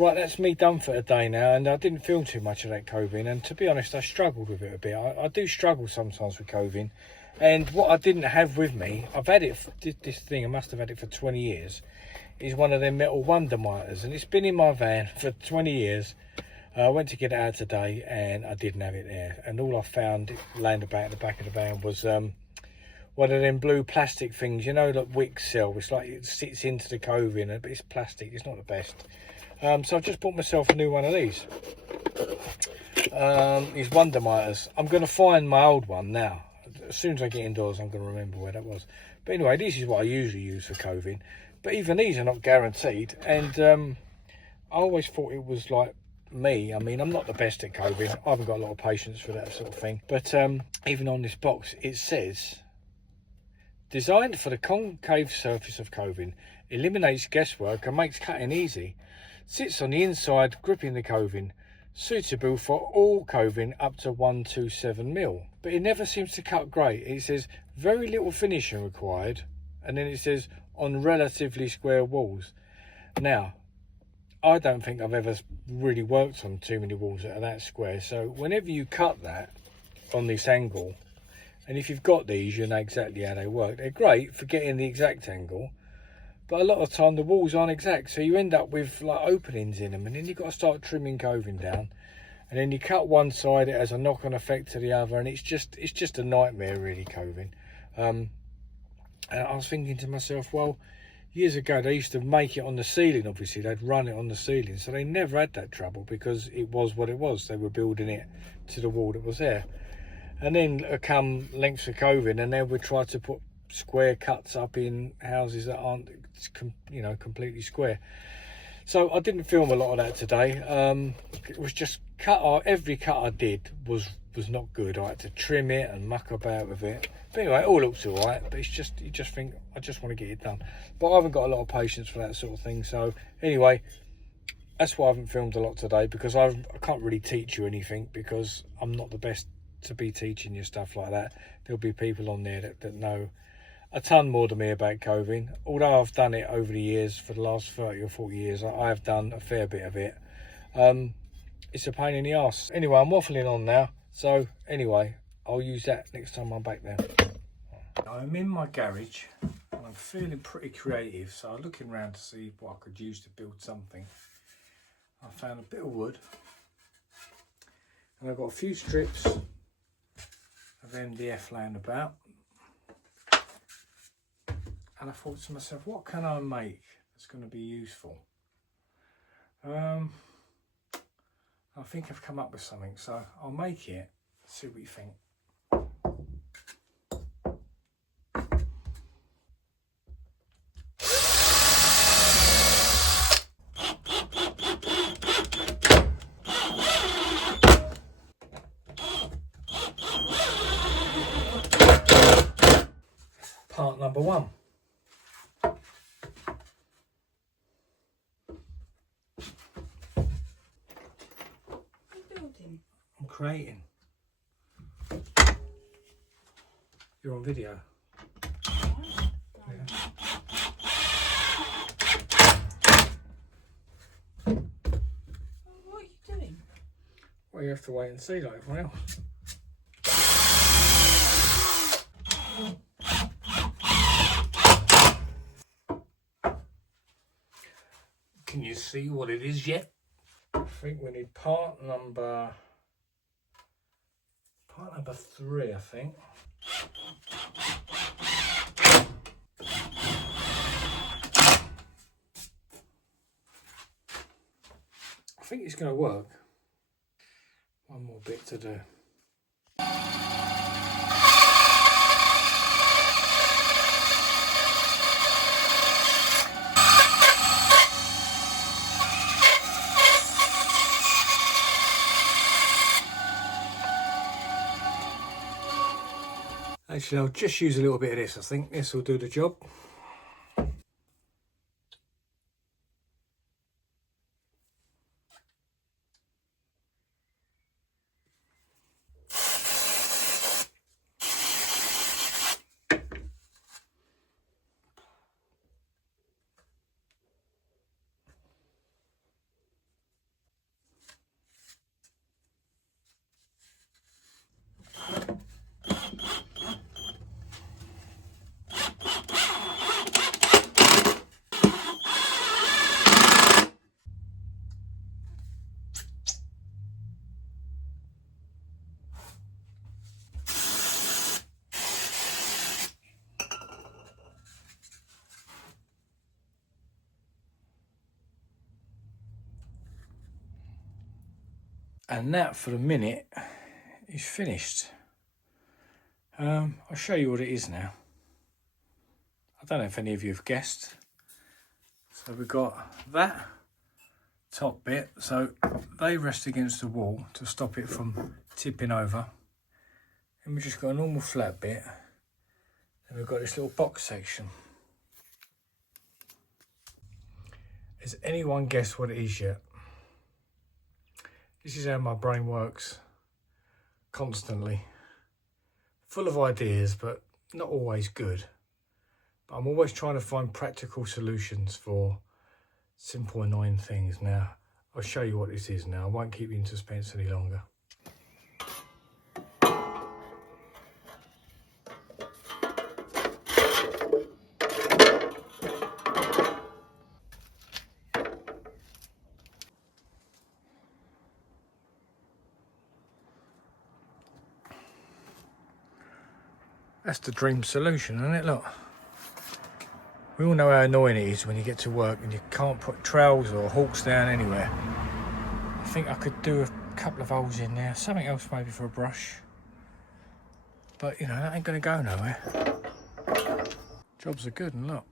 Right, that's me done for today now, and I didn't film too much of that coving, and to be honest, I struggled with it a bit. I do struggle sometimes with coving, and what I didn't have with me, I've had it, this thing, I must have had it for 20 years, is one of them metal wonder miters, and it's been in my van for 20 years. I went to get it out today, and I didn't have it there, and all I found laying about in the back of the van was one of them blue plastic things, you know, like wick sell. It's like it sits into the coving, but it's plastic, it's not the best. So I've just bought myself a new one of these wonder miters. I'm going to find my old one now. As soon as I get indoors, I'm going to remember where that was. But anyway, this is what I usually use for coving. But even these are not guaranteed. And I always thought it was like me. I mean, I'm not the best at coving. I haven't got a lot of patience for that sort of thing. But even on this box, it says, designed for the concave surface of coving, eliminates guesswork and makes cutting easy. Sits on the inside, gripping the coving. Suitable for all coving up to 127mm. But it never seems to cut great. It says very little finishing required. And then it says on relatively square walls. Now, I don't think I've ever really worked on too many walls that are that square. So whenever you cut that on this angle, and if you've got these, you know exactly how they work. They're great for getting the exact angle. But a lot of the time the walls aren't exact, so you end up with like openings in them, and then you've got to start trimming coving down, and then you cut one side, it has a knock-on effect to the other, and it's just a nightmare really, coving. And I was thinking to myself, well, years ago they used to make it on the ceiling. Obviously they'd run it on the ceiling, so they never had that trouble because it was what it was. They were building it to the wall that was there, and then come lengths of coving, and they would try to put square cuts up in houses that aren't, you know, completely square. So I didn't film a lot of that today. It was just every cut I did was not good. I had to trim it and muck about with it, but anyway, it all looks all right. But it's just, you just think, I just want to get it done, but I haven't got a lot of patience for that sort of thing. So anyway, that's why I haven't filmed a lot today, because I can't really teach you anything, because I'm not the best to be teaching you stuff like that. There'll be people on there that know a ton more than me about coving. Although I've done it over the years, for the last 30 or 40 years, I have done a fair bit of it. It's a pain in the arse. Anyway, I'm waffling on now, so anyway, I'll use that next time I'm back there. I'm in my garage and I'm feeling pretty creative, so I'm looking around to see what I could use to build something. I found a bit of wood, and I've got a few strips of MDF laying about. And I thought to myself, what can I make that's going to be useful? I think I've come up with something, so I'll make it, see what you think. Part number one. I'm creating. You're on video. Yeah. What are you doing? Well, you have to wait and see like everyone else. Can you see what it is yet? I think we need part number 3, I think. I think it's going to work. One more bit to do. Actually, I'll just use a little bit of this. I think this will do the job. And that, for the minute, is finished. I'll show you what it is now. I don't know if any of you have guessed. So we've got that top bit, so they rest against the wall to stop it from tipping over. And we've just got a normal flat bit. And we've got this little box section. Has anyone guessed what it is yet? This is how my brain works constantly. Full of ideas, but not always good. But I'm always trying to find practical solutions for simple, annoying things. Now, I'll show you what this is now. I won't keep you in suspense any longer. That's the dream solution, isn't it? Look. We all know how annoying it is when you get to work and you can't put trowels or hooks down anywhere. I think I could do a couple of holes in there, something else maybe for a brush. But you know, that ain't gonna go nowhere. Jobs are good, and look.